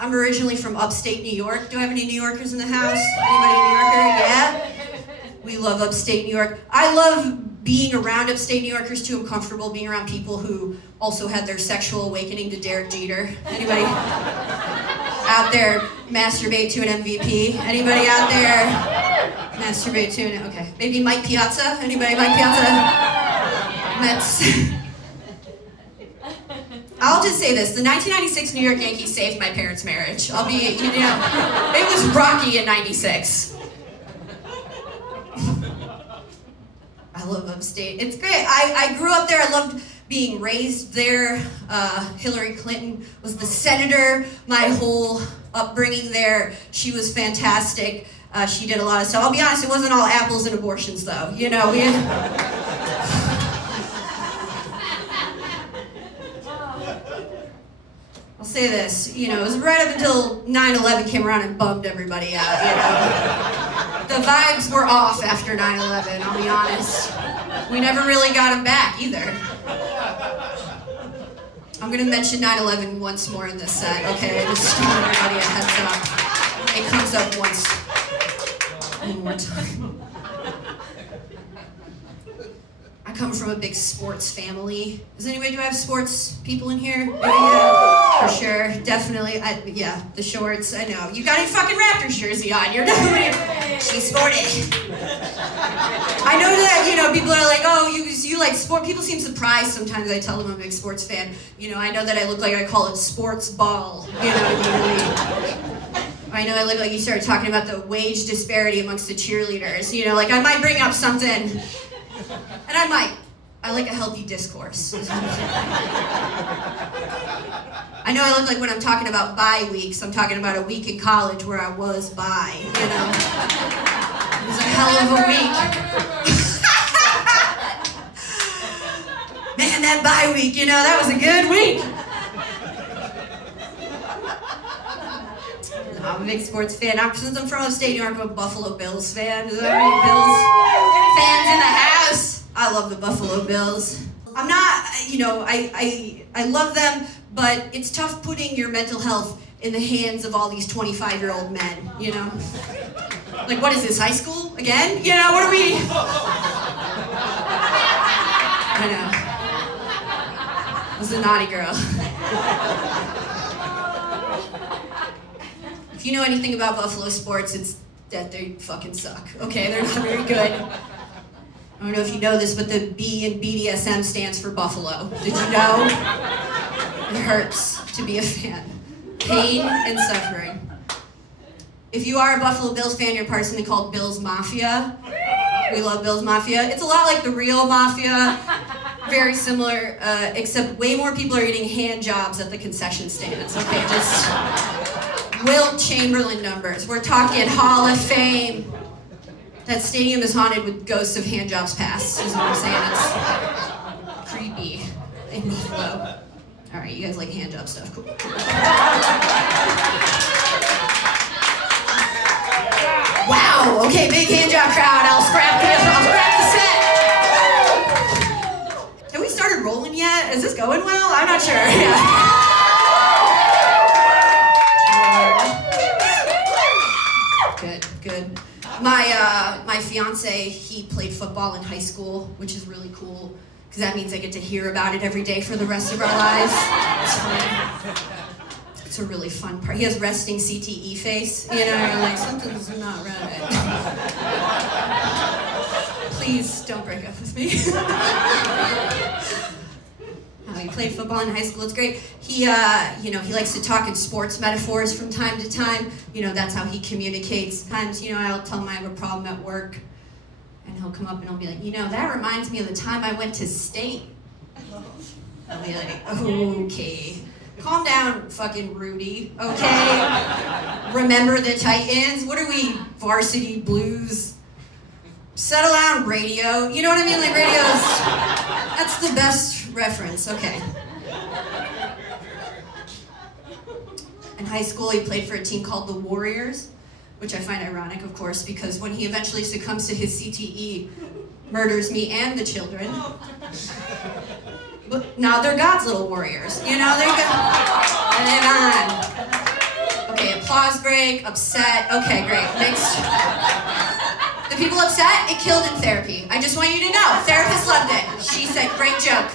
I'm originally from upstate New York. Do I have any New Yorkers in the house? Anybody a New Yorker? Yeah? We love upstate New York. I love being around upstate New Yorkers too. I'm comfortable being around people who also had their sexual awakening to Drkmttr. Anybody out there masturbate to an MVP? Anybody out there masturbate to an, okay. Maybe Mike Piazza? Anybody Mike Piazza? Mets. I'll just say this, the 1996 New York Yankees saved my parents' marriage. I'll be, it was rocky in 96. I love upstate. It's great. I grew up there. I loved being raised there. Hillary Clinton was the senator my whole upbringing there. She was fantastic. She did a lot of stuff. I'll be honest, it wasn't all apples and abortions, though. I'll say this, it was right up until 9/11 came around and bummed everybody out, The vibes were off after 9/11, I'll be honest. We never really got them back, either. I'm gonna mention 9/11 once more in this set, okay? Just giving everybody a heads up. It comes up one more time. I come from a big sports family. Do I have sports people in here? Yeah, for sure, definitely. Yeah, the shorts, I know. You got a fucking Raptors jersey on, you're definitely, she's sporty. I know that, people are like, oh, you like sport. People seem surprised sometimes I tell them I'm a big sports fan. I know that I look like I call it sports ball, I know I look like you started talking about the wage disparity amongst the cheerleaders. I might bring up something. And I might. I like a healthy discourse. I know I look like when I'm talking about bye weeks, I'm talking about a week in college where I was bye, It was a hell of a week. Man, that bye week, that was a good week. I'm a big sports fan. Since I'm from upstate New York, I'm a Buffalo Bills fan. Is there any Bills fans in the house? I love the Buffalo Bills. I'm not, I love them, but it's tough putting your mental health in the hands of all these 25-year-old men, Like, what is this, high school again? What are we? I know. I was a naughty girl. If you know anything about Buffalo sports, it's that they fucking suck. Okay, they're not very good. I don't know if you know this, but the B in BDSM stands for Buffalo. Did you know? It hurts to be a fan. Pain and suffering. If you are a Buffalo Bills fan, you're part of something called Bills Mafia. We love Bills Mafia. It's a lot like the real Mafia. Very similar, except way more people are getting hand jobs at the concession stands. Okay, just Wilt Chamberlain numbers. We're talking Hall of Fame. That stadium is haunted with ghosts of hand jobs past, is what I'm saying. It's creepy and Buffalo. All right, you guys like hand job stuff, cool. Wow, okay, big hand job crowd. I'll scrap the set. Have we started rolling yet? Is this going well? I'm not sure. Yeah. Good. My fiance, he played football in high school, which is really cool, because that means I get to hear about it every day for the rest of our lives. It's fun. It's a really fun part. He has resting CTE face, you're like, something's not right. Please don't break up with me. He played football in high school. It's great. He likes to talk in sports metaphors from time to time. That's how he communicates. Sometimes, I'll tell him I have a problem at work, and he'll come up and he'll be like, that reminds me of the time I went to state. I'll be like, okay, calm down, fucking Rudy. Okay, remember the Titans? What are we, varsity blues? Settle down, radio. You know what I mean? Like that's the best reference, okay. In high school, he played for a team called the Warriors, which I find ironic, of course, because when he eventually succumbs to his CTE, murders me and the children. But now they're God's little warriors, they're good. pause break, upset. Okay, great. Next. The people upset, it killed in therapy. I just want you to know. Therapist loved it. She said, great joke.